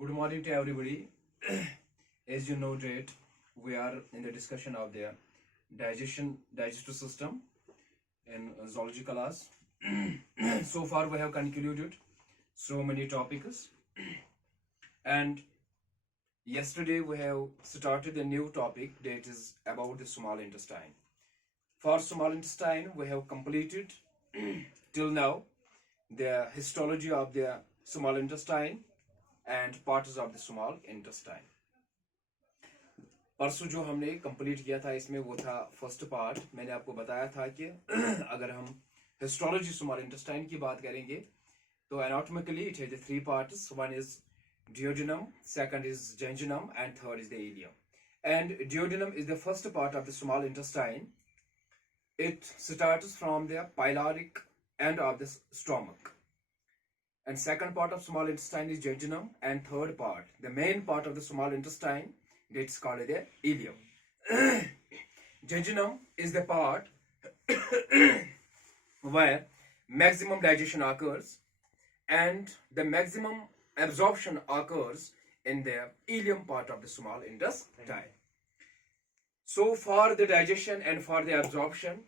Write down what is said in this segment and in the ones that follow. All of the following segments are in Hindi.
Good morning to everybody. As you know that we are in the discussion of the digestive system in zoology class. So far we have concluded so many topics, and yesterday we have started a new topic that is about the small intestine. For small intestine we have completed till now the histology of the small intestine and parts of the small intestine. परसों जो हमने कंप्लीट किया था इसमें वो था फर्स्ट पार्ट. मैंने आपको बताया था कि अगर हम हिस्टोलॉजी स्मॉल इंटेस्टाइन की बात करेंगे तो anatomically it has three parts. One is duodenum, second is jejunum, and third is the ileum. And duodenum is the first part of the small intestine. It starts from the pyloric end of the stomach. And second part of small intestine is jejunum, and third part, the main part of the small intestine, that's called the ileum. Jejunum is the part where maximum digestion occurs and the maximum absorption occurs in the ileum part of the small intestine. So for the digestion and for the absorption,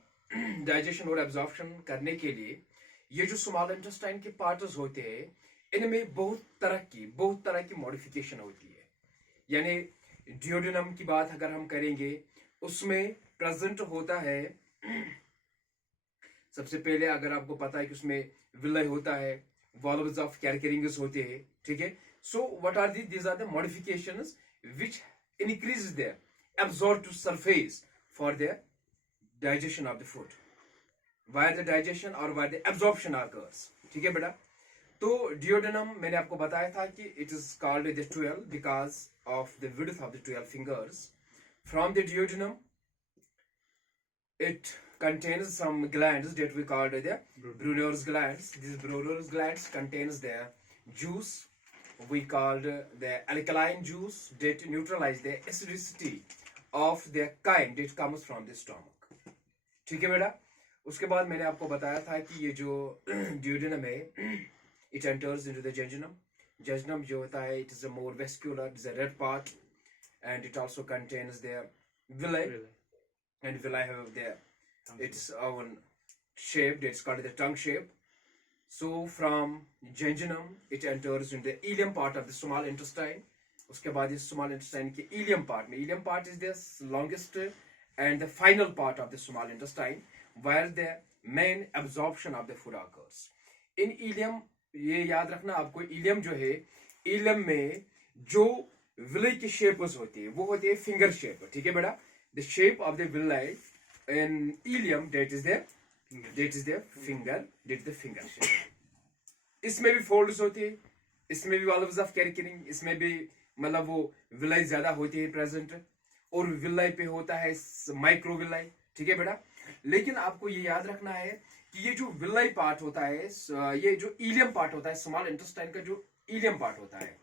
digestion और absorption करने के लिए ये जो स्मॉल इंटेस्टाइन के पार्ट्स होते हैं इनमें बहुत तरह की मॉडिफिकेशन होती है. यानी डियोडेनम की बात अगर हम करेंगे उसमें प्रेजेंट होता है, सबसे पहले अगर आपको पता है कि उसमें विलाई होता है, वॉल्व्स ऑफ कैरकेरिंगस होते हैं, ठीक है. So what are these are the modifications which increase the absorptive surface for the digestion of the food, where the digestion or where the absorption occurs. ठीक है बेटा. तो duodenum मैंने आपको बताया था कि it is called the 12 because of the width of the 12 fingers. From the duodenum it contains some glands that we call the Brunner's glands. These Brunner's glands contains the juice we called the alkaline juice that neutralize the acidity of the kind that comes from the stomach. ठीक है बेटा. उसके बाद मैंने आपको बताया था कि ये जो duodenum है it enters into the jejunum. Jejunum जो होता है it is a more vascular, it is a red part, and it also contains the villi, and villi have the its own shape that's called the tongue shape. So from jejunum it enters into the ileum part of the small intestine. उसके बाद इस small intestine के ileum part में, ileum part is the longest and the final part of the small intestine where the main absorption of the food occurs. In ileum ये याद रखना आपको, ileum जो है ileum में जो villi की shapes होती है वो होती है finger shape. ठीक है बेटा. The shape of the villi in ileum that is the finger shape. इसमें भी folds होती है, इसमें भी valves of Kerkeling, इसमें भी मतलब वो विलाई ज्यादा होती है प्रेजेंट, और विलाई पे होता है माइक्रो विलाई. ठीक है बेटा. लेकिन आपको ये याद रखना है कि ये जो विलाई पार्ट होता है, ये जो इलियम पार्ट होता है स्मॉल इंटेस्टाइन का, जो इलियम पार्ट होता है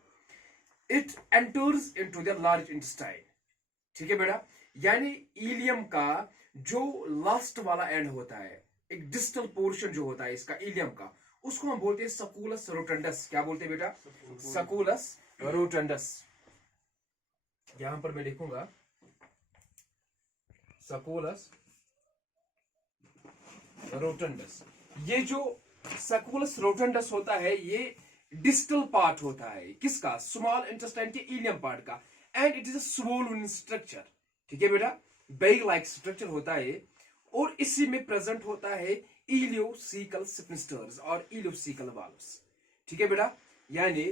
it enters into the large intestine. ठीक है बेटा. यानी इलियम का जो लास्ट वाला एंड होता है, एक डिस्टल पोर्शन जो होता है इसका इलियम का, उसको हम बोलते हैं सकुलस रोटंडस. क्या बोलते हैं बेटा? सकुलस रोटंडस. यहां पर मैं लिखूंगा सकुलस रोटंडस. ये जो सकुलस रोटंडस होता है ये डिस्टल पार्ट होता है किसका? स्मॉल इंटेस्टाइन के इलियम पार्ट का. And it is a swollen structure. ठीक है बेटा. बैग लाइक स्ट्रक्चर होता है और इसी में प्रेजेंट होता है इलियोसिकल स्फिंक्टर्स और इलियोसिकल वाल्व्स. ठीक है बेटा. यानी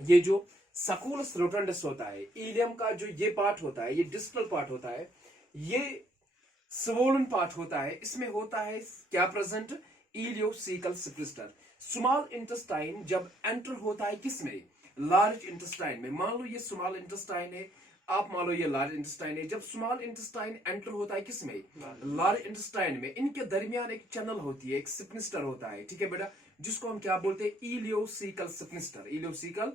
ये जो सकुलस रोटंडस होता है, इलियम का जो ये पार्ट होता है, ये डिस्टल पार्ट होता है, ये स्वोलन पार्ट होता है, इसमें होता है क्या present? Ileocaecal sphincter. Small intestine जब एंटर होता है किसमें? लार्ज इंटेस्टाइन में. मान लो ये स्मॉल इंटेस्टाइन है, आप मान लो ये लार्ज इंटेस्टाइन है. जब स्मॉल इंटेस्टाइन एंटर होता है किसमें? लार्ज इंटेस्टाइन में. इनके दरमियान एक चैनल होती है, एक स्फिंक्टर होता है. ठीक है बेटा. जिसको हम क्या बोलते हैं? Ileocaecal sphincter. इलियोसिकल.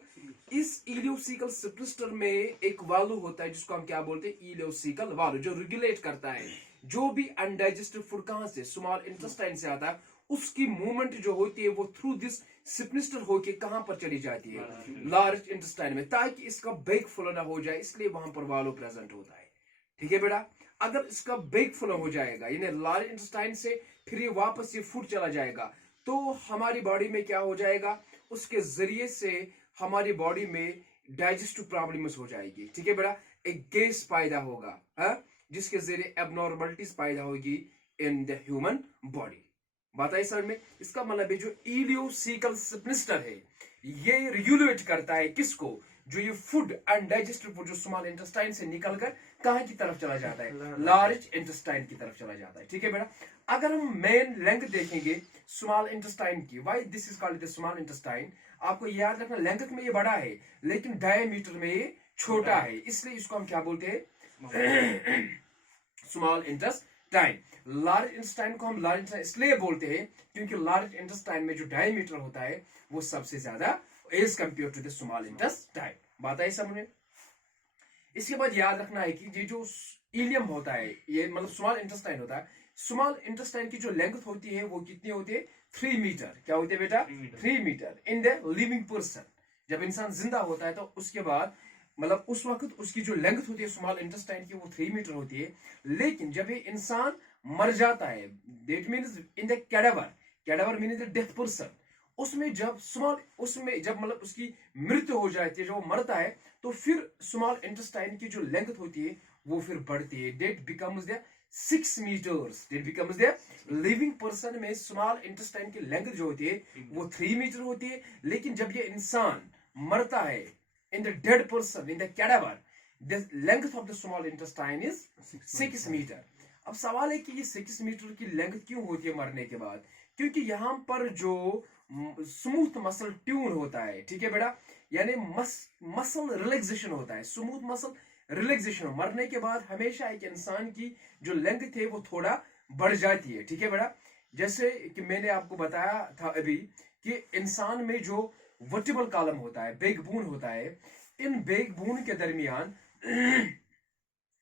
इस इलियोसिकल स्फिंक्टर में एक वाल्व होता है जिसको हम क्या बोलते हैं? इलियोसिकल वाल्व, जो रेगुलेट करता है जो भी अनडाइजेस्टेड फूड कहां से? स्मॉल इंटेस्टाइन से आता है, उसकी मूवमेंट जो होती है वो थ्रू दिस स्पिनिस्टर होके कहां पर चली जाती है, लार्ज इंटेस्टाइन में, ताकि इसका बेग फ्लो ना हो जाए, इसलिए वहां पर वालो प्रेजेंट होता है। ठीक है बेटा, अगर इसका बेग फ्लो हो जाएगा यानी लार्ज इंटेस्टाइन से फिर ये वापस ये फूड चला जाएगा, तो हमारी बॉडी में क्या हो जाएगा, उसके जरिए से हमारी बॉडी में डाइजेस्टिव प्रॉब्लम्स हो जाएगी। ठीक है बेटा, एक गैस पैदा होगा, जिसके जरिए एबनॉर्मलिटीज पैदा होगी इन द ह्यूमन बॉडी। बात आई समझ में? इसका मतलब है जो इलियोसिकल स्पिनिस्टर है ये रेगुलेट करता है किसको, जो ये फूड एंड डाइजेस्टिव फूड जो स्मॉल इंटेस्टाइन से निकलकर कहां की तरफ चला जाता है, लार्ज इंटेस्टाइन की तरफ चला जाता है। ठीक है बेटा, अगर हम मेन लेंथ देखेंगे स्मॉल इंटेस्टाइन की, why this is called the small intestine, आपको याद रखना लेंथ में ये बड़ा है लेकिन डायमीटर में ये छोटा है, इसलिए इसको हम क्या बोलते हैं, स्मॉल इंटेस्टाइन। लार्ज इंटेस्टाइन को हम लार्ज इंटेस्टाइन इसलिए बोलते हैं क्योंकि लार्ज इंटेस्टाइन में जो डायमीटर होता है वो सबसे ज्यादा as compare to the small intestine. बात आई समझ में? इसके बाद याद रखना है कि ये जो इलियम होता है, ये मतलब स्मॉल इंटेस्टाइन होता है, स्मॉल इंटेस्टाइन की जो लेंथ होती है वो कितनी होती है, 3 मीटर। क्या होती है बेटा, 3 metre in the living person. जब इंसान जिंदा होता है तो उसके बाद मतलब उस वक्त उसकी जो लेंथ होती है स्मॉल इंटेस्टाइन की वो 3 मीटर होती है, लेकिन जब ये इंसान मर जाता है, that means in the cadaver, cadaver meaning the death person, उसमें जब मतलब उसकी मृत्यु हो जाती है, जब वो मरता है, तो फिर स्मॉल इंटेस्टाइन की जो लेंथ होती है वो फिर बढ़ती है, that becomes the 6 metres, that becomes the living person में स्मॉल इंटेस्टाइन की लेंथ जो होती है वो 3 मीटर होती है, लेकिन जब ये इंसान मरता है in the dead person in the cadaver, the length of the small intestine is 6 metre. अब सवाल है कि ये 6 मीटर की लेंथ क्यों होती है मरने के बाद, क्योंकि यहाँ पर जो स्मूथ मसल ट्यून होता है, ठीक है बेटा, यानी मसल रिलैक्सेशन होता है, स्मूथ मसल रिलैक्सेशन। मरने के बाद हमेशा एक इंसान की जो लेंथ है वो थोड़ा बढ़ जाती है। ठीक है बेटा, जैसे कि मैंने आपको बताया था अभी कि इंसान में जो वर्टिबल कॉलम होता है, बैकबोन होता है, इन बैकबोन के दरमियान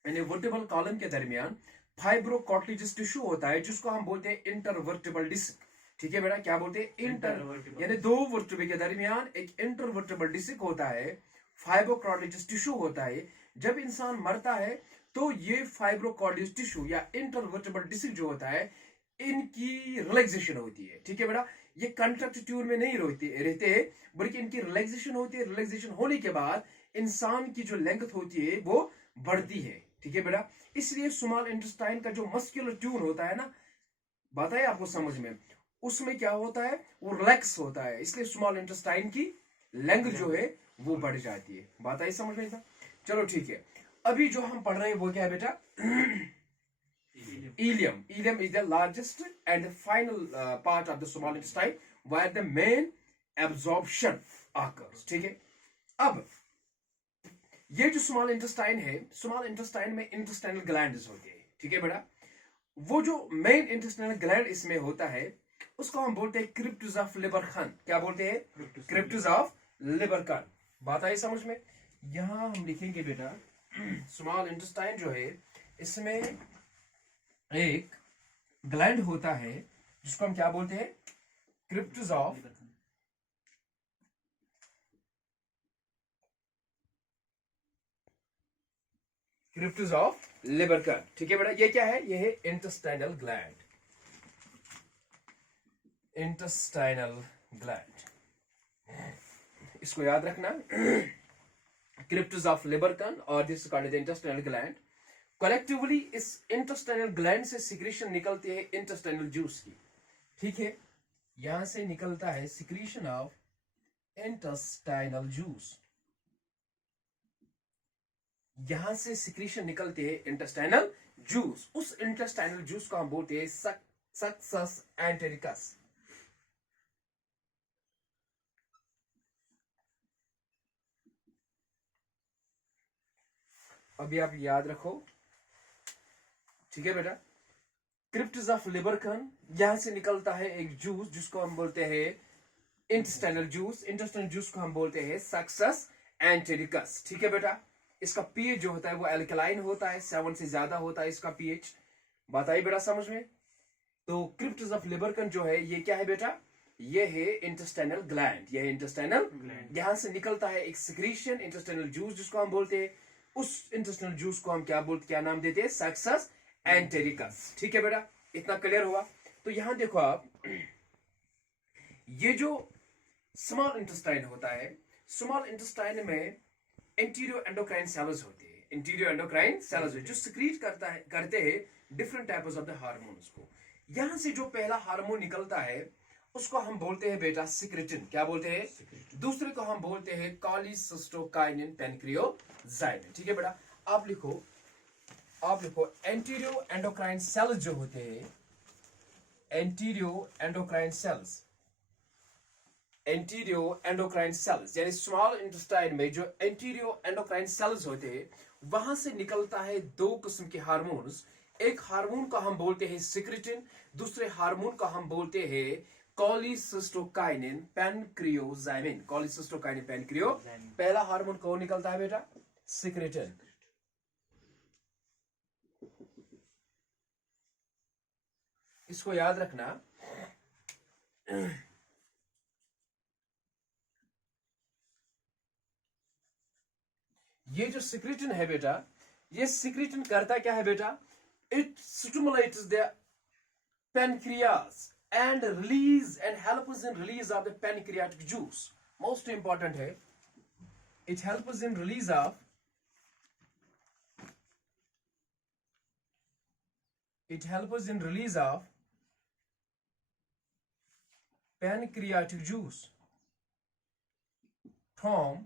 यानी वर्टिबल कॉलम के दरमियान फाइब्रोकॉर्टिलेजस टिश्यू होता है जिसको हम बोलते हैं इंटरवर्टिबल डिस्क। ठीक है बेटा, क्या बोलते हैं, इंटर, यानी दो वर्टिब्रे के दरमियान एक इंटरवर्टिबल डिस्क होता है, फाइब्रोकॉर्टिलेजस टिश्यू होता है। जब इंसान मरता है तो ये फाइब्रोकॉर्टिलेजस टिश्यू या इंटरवर्टिबल डिस्क जो होता है इनकी रिलैक्सेशन होती है। ठीक है बेटा, ये कंट्रैक्ट ट्यून में नहीं रहते बल्कि इनकी रिलैक्सेशन होती है। रिलैक्सेशन होने के बाद इंसान की जो लेंथ होती है वो बढ़ती है। ठीक है बेटा, इसलिए स्मॉल इंटेस्टाइन का जो मस्कुलर ट्यून होता है ना, बात है आपको समझ में, उसमें क्या होता है वो रिलैक्स होता है, इसलिए स्मॉल इंटेस्टाइन की लेंथ जो है वो बढ़ जाती है। बात आई समझ में था? चलो ठीक है, अभी जो हम पढ़ रहे हैं वो क्या है बेटा, ileum. Ileum is the largest and final part of the small intestine where the main absorption occurs. ठीक है, अब ये जो स्मॉल इंटेस्टाइन है, स्मॉल इंटेस्टाइन में इंटेस्टाइनल ग्लैंड्स होते हैं। ठीक है बेटा, वो जो मेन इंटेस्टाइनल ग्लैंड इसमें होता है उसको हम बोलते हैं क्रिप्टस ऑफ लिबरखन। क्या बोलते हैं, क्रिप्टस ऑफ लिबरखन। बात आई समझ में? यहां हम लिखेंगे बेटा स्मॉल इंटेस्टाइन जो है इसमें एक ग्लैंड होता है जिसको हम क्या बोलते हैं, क्रिप्टस ऑफ लिबरखन। ठीक है बेटा, ये क्या है, ये है इंटेस्टाइनल ग्लैंड, इंटेस्टाइनल ग्लैंड, इसको याद रखना, क्रिप्टस ऑफ लिबरखन और this called the intestinal gland. Collectively इस इंटेस्टाइनल ग्लैंड से सिक्रीशन निकलती है इंटेस्टाइनल जूस की। ठीक है, यहां से निकलता है सिक्रीशन ऑफ इंटेस्टाइनल जूस, यहां से सिक्रीशन निकलते हैं इंटेस्टाइनल जूस। उस इंटेस्टाइनल जूस को हम बोलते हैं सक्सस एंटेरिकस। अभी आप याद रखो, ठीक है बेटा, क्रिप्टस ऑफ लिबरखन, यहां से निकलता है एक जूस जिसको हम बोलते हैं इंटेस्टाइनल जूस। इंटेस्टाइनल जूस को हम बोलते हैं सक्सस एंटेरिकस। ठीक है बेटा, इसका पीएच जो होता है वो एल्कलाइन होता है, 7 से ज्यादा होता है इसका पीएच। बात आई बेटा समझ में? तो क्रिप्टस ऑफ लिबरखन जो है ये क्या है बेटा, ये है इंटेस्टाइनल ग्लैंड, ये है इंटेस्टाइनल ग्लैंड। यहाँ से निकलता है एक सिक्रीशन इंटेस्टाइनल जूस जिसको हम बोलते हैं, उस इंटेस्टाइनल जूस को हम क्या नाम देते हैं, सक्सेस एंटेरिकस। ठीक है बेटा, इतना क्लियर हुआ। तो यहाँ देखो आप, ये जो स्मॉल इंटेस्टाइन होता है, स्मॉल इंटेस्टाइन में इंटीरियर एंडोक्राइन सेल्स होते हैं, इंटीरियर एंडोक्राइन सेल्स जो सिक्रीट करते हैं different types of the hormones को। यहां से जो पहला हार्मोन निकलता है उसको हम बोलते हैं बेटा सिक्रेटिन। क्या बोलते हैं? दूसरे को हम बोलते हैं कॉलीसिस्टोकाइनिन पैनक्रियोजाइमिन। ठीक है बेटा, आप लिखो एंटीरियर एंडोक्राइन सेल्स जो होते हैं, anterior endocrine cells, anterior endocrine cells यानी स्मॉल इंटेस्टाइन में जो एंटीरियर एंडोक्राइन सेल्स होते हैं वहां से निकलता है दो किस्म के हार्मोन्स। एक हार्मोन को हम बोलते हैं सिक्रेटिन, दूसरे हार्मोन को हम बोलते हैं कॉलीसिस्टोकाइनिन पैनक्रियोजाइमिन। कॉलीसिस्टोकाइनिन पैनक्रियो, पहला हार्मोन कौन निकलता है बेटा? सिक्रेटिन। इसको याद रखना, ये जो सिक्रेटिन है बेटा, ये सिक्रेटिन करता क्या है बेटा? It stimulates the pancreas and helps in release of the pancreatic juice. Most important है, it helps in release of pancreatic juice from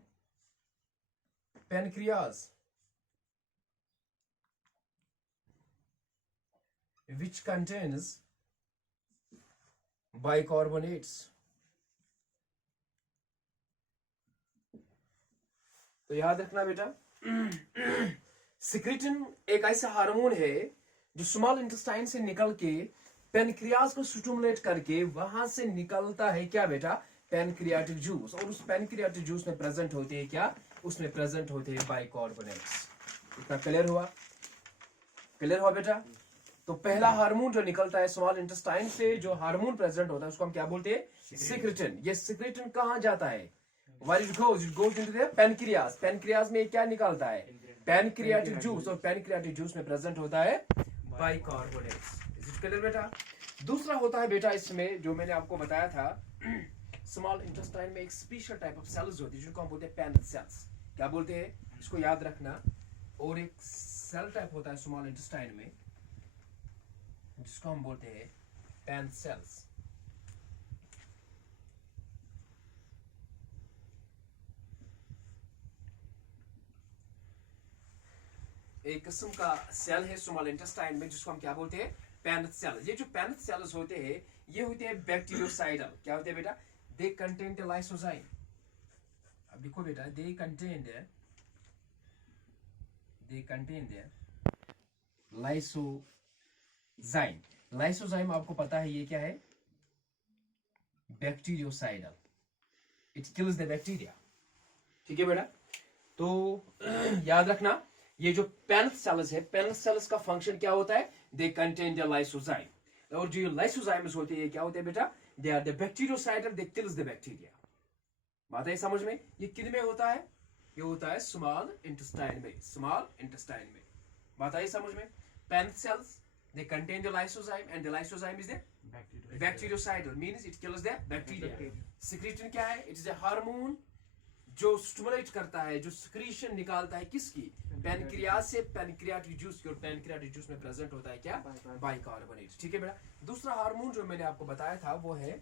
pancreas, which contains bicarbonates. तो याद रखना बेटा, सिक्रेटिन एक ऐसा हार्मोन है जो स्मॉल इंटेस्टाइन से निकल के पेनक्रियाज को स्टिमुलेट करके वहां से निकलता है क्या बेटा? Pancreatic juice. और उस पैनक्रियाटिक जूस में प्रेजेंट होते हैं क्या? उसमें प्रेजेंट होते हैं बाइकार्बोनेट्स। इतना क्लियर हुआ? क्लियर हुआ बेटा? तो पहला हार्मोन जो निकलता है स्मॉल इंटेस्टाइन से, जो हार्मोन प्रेजेंट होता है उसको हम क्या बोलते हैं? सिक्रेटिन। ये सिक्रेटिन कहां जाता है? Where it goes into the pancreas. pancreas में क्या निकलता है? Pancreatic juice. और पैनक्रियाटिक जूस में प्रेजेंट होता है बाइकार्बोनेट्स। इज इट क्लियर बेटा? दूसरा होता है बेटा इसमें जो मैंने आपको बताया था, स्मॉल इंटेस्टाइन में एक स्पेशल टाइप ऑफ सेल्स होती है जिनको हम बोलते हैं पैन सेल्स। क्या बोलते हैं? इसको याद रखना। और एक सेल टाइप होता है स्मॉल इंटेस्टाइन में जिसको हम बोलते हैं पैन सेल्स। एक किस्म का सेल है स्मॉल इंटेस्टाइन में जिसको हम क्या बोलते हैं? Paneth cells. ये जो पैन सेल्स होते हैं ये होते हैं बैक्टीरियोसाइडल। क्या होते हैं बेटा? They contain the lysozyme. अब देखो बेटा, they contain the lysozyme. Lysozyme आपको पता है ये क्या है? Bacteriocidal. It kills the bacteria. ठीक है बेटा? तो याद रखना, ये जो पैन सेल्स है, पैन सेल्स का फंक्शन क्या होता है? They contain the lysozyme. और जो लाइसोजाइम्स होते हैं क्या होते हैं बेटा? They are the bacteriocidal, they kills the bacteria. बात है समझ में? ये किन में होता है? ये होता है स्मॉल इंटेस्टाइन में। स्मॉल इंटेस्टाइन में बात आई समझ में? Paneth cells they contain the lysozyme and the lysozyme is the bactericidal, means it kills the bacteria. secretin क्या है? It is a hormone जो स्टिमुलेट करता है, जो सिक्रीशन निकालता है किसकी? पैनक्रियाज से पैनक्रियाटिक जूस की। और पैनक्रियाटिक जूस में प्रेजेंट होता है क्या? बाइकार्बोनेट। ठीक है बेटा? दूसरा हार्मोन जो मैंने आपको बताया था वो है,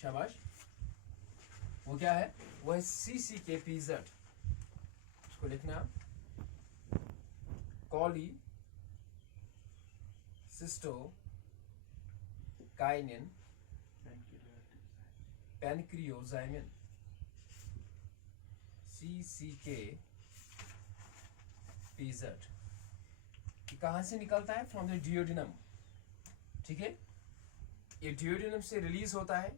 शाबाश, वो क्या है? वो है CCK-PZ। इसको लिखना, कॉलीसिस्टोकाइनिन पैनक्रियोजाइमिन। CCK-PZ कहां से निकलता है? From the duodenum. ठीक है? ये डियोडिनम से रिलीज होता है।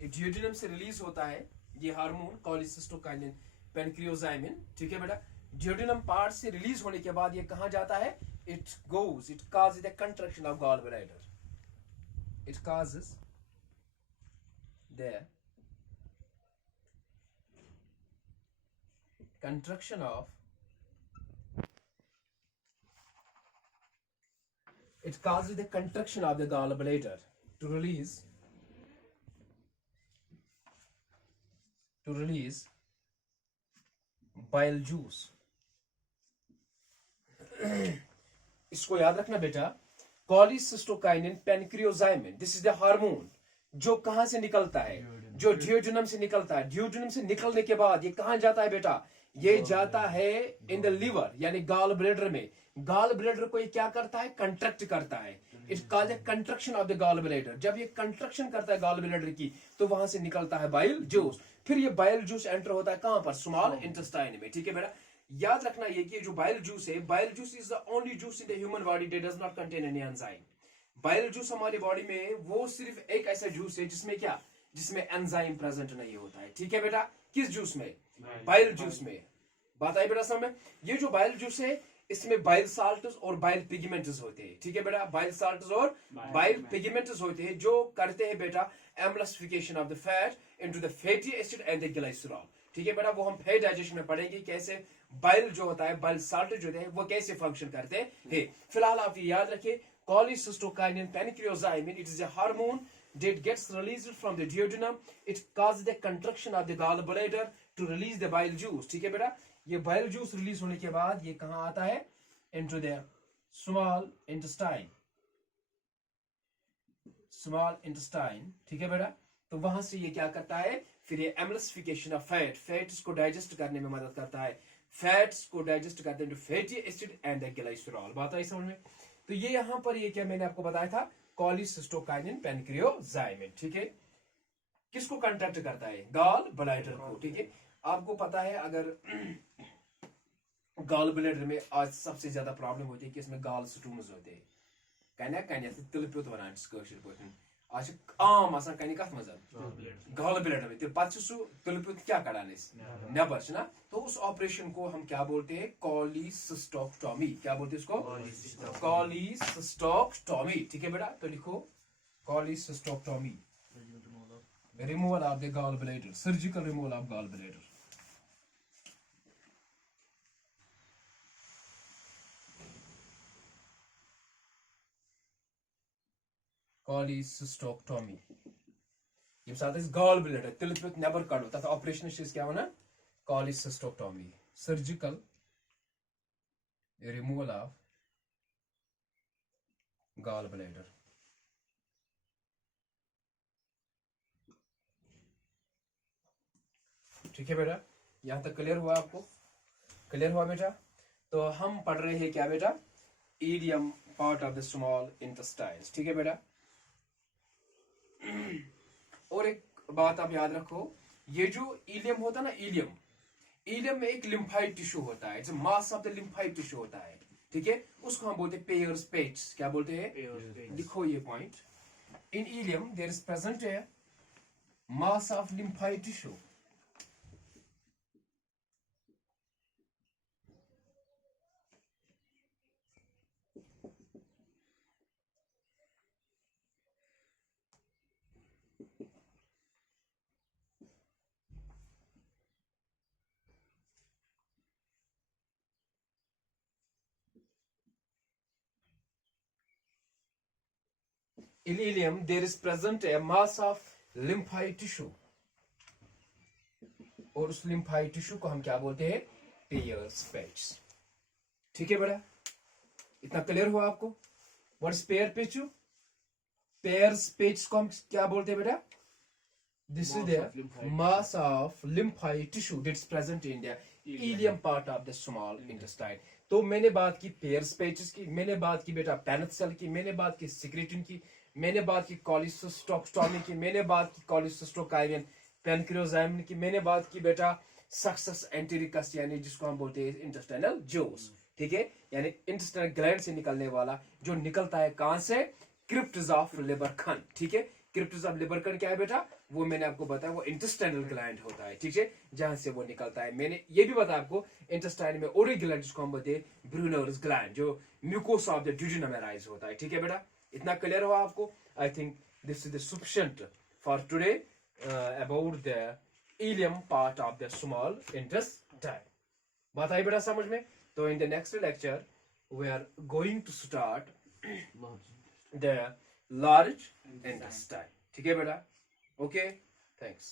डियोडिनम से रिलीज होता है ये हार्मोन कॉलीसिस्टोकाइनिन पैनक्रियोजाइमिन। ठीक है बेटा? डियोडिनम पार्ट से रिलीज होने के बाद ये कहां जाता है? it causes the contraction of gallbladder. It causes the contraction of the gallbladder to release bile juice. इसको याद रखना बेटा, कॉलीसिस्टोकाइनिन पेनक्रियोजाइमिन, दिस इज द हार्मोन जो कहां से निकलता है, जो डियोडेनम से निकलता है. डियोडेनम से निकलने के बाद ये कहां जाता है बेटा, ये जाता है इन द लिवर यानी गाल ब्लेडर में. गाल ब्लेडर को ये क्या करता है, कंट्रैक्ट करता है. It called the construction of the gall bladder. जब ये कंट्रक्शन करता है गाल ब्लेडर की तो वहां से निकलता है बाइल जूस. फिर ये बाइल जूस एंटर होता है कहां पर, स्मॉल इंटेस्टाइन में. ठीक है बेटा, याद रखना ये कि जो बाइल जूस है, bile juice is the only juice in the human body that does not contain any enzyme. Bile juice हमारी बॉडी में वो सिर्फ एक ऐसा जूस है जिसमें एंजाइम प्रेजेंट नहीं होता है. ठीक है बेटा, किस जूस में, बाइल जूस में. बात आई बेटा समझ में. ये जो बाइल जूस है इसमें बाइल साल्ट्स और बाइल पिगमेंट्स होते हैं. ठीक है बेटा, बाइल साल्ट्स और बाइल पिगमेंट्स होते हैं जो करते हैं बेटा emulsification of the fat into the fatty acid and the glycerol. ठीक है बेटा, वो हम फैट डाइजेशन में पढ़ेंगे कैसे बाइल जो होता है, बाइल साल्ट जो होते हैं वो कैसे फंक्शन करते हैं. फिलहाल आप ये याद रखिए, cholecystokinin pancreozymin, it is a hormone that gets released from the duodenum. It causes the contraction of the gallbladder to release the bile juice. ठीक है बेटा, ये bile juice रिलीज होने के बाद ये कहां आता है, into the small intestine. ठीक है बेटा, तो वहां से ये क्या करता है, फिर ये एम्ल्सिफिकेशन ऑफ फैट्स को डाइजेस्ट करने में मदद करता है. फैट्स को डाइजेस्ट करते हैं fatty acid and the glycerol. बात आई समझ में. तो ये यहां पर ये क्या मैंने आपको बताया था, कॉलीसिस्टोकाइनिन पेनक्रियोजाइमिन. ठीक है, किसको कंट्रैक्ट करता है, गाल ब्लैडर को. ठीक है, आपको पता है अगर गाल ब्लैडर में आज सबसे ज्यादा प्रॉब्लम होती है कि इसमें गाल स्टूम्स होते हैं. कन्या तिल प्योत वन आज आम आसान कन्या कथ मज गाल ब्लैडर में पे सू तिल प्योत क्या कड़ान नबर ना. तो उस ऑपरेशन को हम क्या बोलते हैं, कॉलीसिस्टोक्टोमी. क्या बोलते हैं इसको, कॉलीसिस्टोक्टोमी. ठीक है बेटा, तो लिखो cholecystectomy, removal of the gall bladder, surgical removal of gall bladder. Cholecystectomy ये साथ इस गॉल ब्लैडर तिल पे नेबर कड़ो तथा ऑपरेशन क्या वना, cholecystectomy, surgical removal of gall bladder. ठीक है बेटा, यहां तक क्लियर हुआ, आपको क्लियर हुआ बेटा. तो हम पढ़ रहे हैं क्या बेटा, ileum part of the small intestines. ठीक है बेटा, और एक बात आप याद रखो, ये जो इलियम होता है ना, इलियम में एक लिम्फाइड टिश्यू होता है, mass of the lymphoid tissue होता है. ठीक है, उसको हम बोलते हैं पेयर्स पेट्स. क्या बोलते हैं, लिखो ये point, in ileum there is present है mass of lymphoid tissue. In ileum, there is present a mass of lymphoid tissue. और उस lymphoid tissue को हम क्या बोलते हैं, Peyer's patch. ठीक है बेटा, इतना क्लियर हुआ आपको. What is Peyer's patch? Peyer's patch को हम क्या बोलते हैं बेटा, this is the mass of lymphoid tissue that's present in the ileum part of the small intestine. तो मैंने बात की पेयर्स पेचेस की, मैंने बात की बेटा पेनिथ सेल की, मैंने बात की सिक्रेटिन की, मैंने बात की कॉलीसिस्टोक्टोमी की, मैंने बात की कॉलीसिस्टोकाइनिन पेनक्रियोजाइमिन की, मैंने बात की बेटा सक्सेस एंटेरिकस यानी जिसको हम बोलते हैं इंटेस्टाइनल जूस. ठीक है, यानी इंटेस्टाइनल ग्लैंड से निकलने वाला जो निकलता है कहां से, क्रिप्ट्स ऑफ लिवर खंड. ठीक है, क्रिप्टस ऑफ लिबर क्या है बेटा, वो मैंने आपको बताया, वो इंटेस्टाइनल ग्लैंड होता है, ठीक है, जहां से वो निकलता है। मैंने ये भी बताया आपको इंटेस्टाइन में और एक ग्लैंड जिसको हम बोलते हैं ब्रूनर्स ग्लैंड, जो म्यूकोसा ऑफ द ड्यूडेनम में राइज होता है, ठीक है बेटा, इतना क्लियर हुआ आपको? I think this is the sufficient for today about the ilium part of the small intestine. बात आई बेटा समझ में? तो in the next lecture we are going to start the large intestine, ठीक है बेटा? Okay, thanks.